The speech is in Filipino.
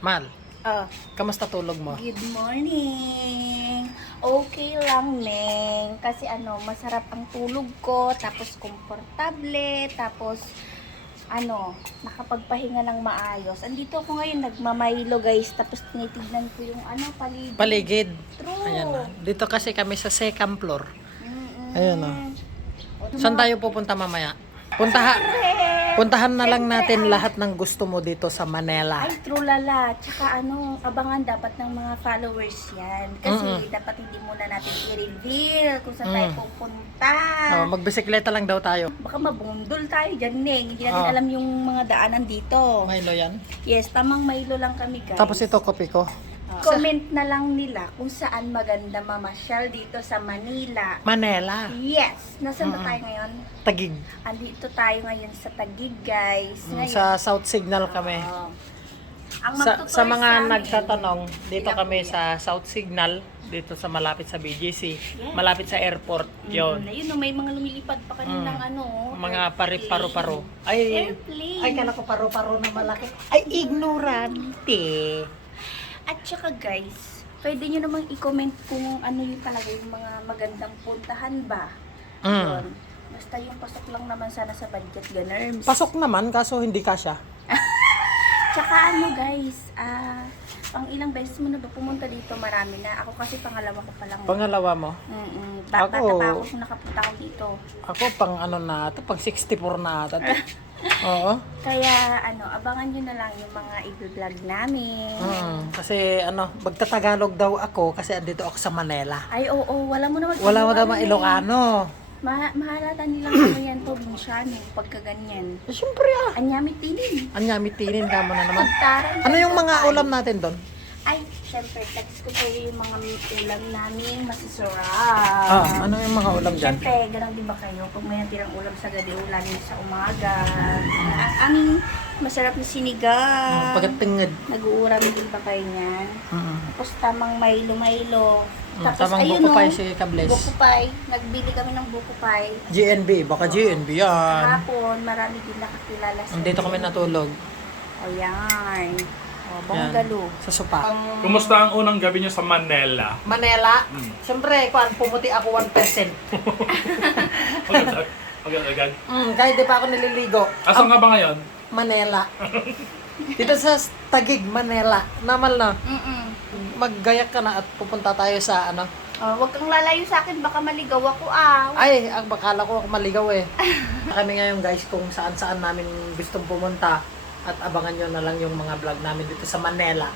Mal, Oh, kamusta tulog mo? good morning. Okay lang, Neng. Kasi masarap ang tulog ko, tapos komportable, tapos nakapagpahinga ng maayos. Andito ako ngayon, nagmamaylo guys, tapos tinitignan ko yung paligid. Paligid. True. Ayan na. Dito kasi kami sa second floor. Mm-mm. Ayun o. O, Saan tayo pupunta mamaya? Puntahan na lang natin lahat ng gusto mo dito sa Manila. Ay, true lala. Tsaka abangan dapat ng mga followers yan. Kasi dapat hindi muna natin i-reveal kung saan tayo pupunta. Oh, magbisikleta lang daw tayo. Baka mabundol tayo dyan, Neng. Hindi natin alam yung mga daanan dito. Milo yan. Yes, tamang Milo lang kami, guys. Tapos ito, kopi ko. Comment na lang nila kung saan maganda mamasyal dito sa Manila. Manila. Yes! Nasaan ba tayo ngayon? Tagig. Andito tayo ngayon sa Taguig, guys. Ngayon, Sa South Signal kami. ang Sa mga amin, nagtatanong, dito sila kami kuya. sa South Signal, dito sa malapit sa BGC, malapit sa airport, yon. Ayun, may mga lumilipad pa kaninang Mga paru-paro. Ay, Airplane. ay kala ko paru-paro na malaki. Ay, ignorante. At saka guys, pwede nyo namang i-comment kung ano yung talaga yung mga magandang puntahan ba. Yun. Basta yung pasok lang naman sana sa budget, ganerms. Pasok naman, kaso hindi kasya. Tsaka guys, pang ilang beses mo na ba pumunta dito? Marami na. Ako kasi pangalawa ko pa lang. Pangalawa mo? Bata Ako- pa ako nung nakapunta ko dito. Ako pang pang 64 na ata. Oo. Kaya abangan nyo na lang yung mga i-vlog namin. Kasi magtatagalog daw ako kasi andito ako sa Manila. Ay, oo, wala mo naman. Wala mo daw mga Ilocano. Mahalata nilang yan probinsyano pagka ganyan. Eh, Siyempre Anyami tinin. Anyami-tinin ka mo na naman. Pagtaran. Ano yung mga ulam natin doon? Ay, syempre, text ko kayo yung mga ulam namin masisarap. Ano yung mga ulam dyan? Syempre, ganun din ba kayo? Pag may natirang ulam sa gabi, ulamin sa umaga. Ang aming masarap na sinigang. Pagkatingad. Nag-uuram din ba kayo niyan? Tapos tamang Milo. Tapos Tamang ayun, buko pie si Kables. buko pie. Nagbili kami ng buko pie. GNB, baka GNB yan. Kahapon, marami din nakakilala sa Dito kami natulog. O yan. O, bonggalo. Sa sopa. Kumusta ang unang gabi nyo sa Manila? Manila, siyempre, pumuti ako 1%. Agad-agad. Kahit di pa ako nililigo. Asan nga ba ngayon? Manila. Dito sa Tagig, Manila. Namal na. Maggayak ka na at pupunta tayo sa Huwag kang lalayo sa akin, baka maligaw ako Ay, ang bakala ko ako maligaw eh. Kami ngayon guys kung saan-saan namin gustong pumunta at abangan nyo na lang yung mga vlog namin dito sa Manila.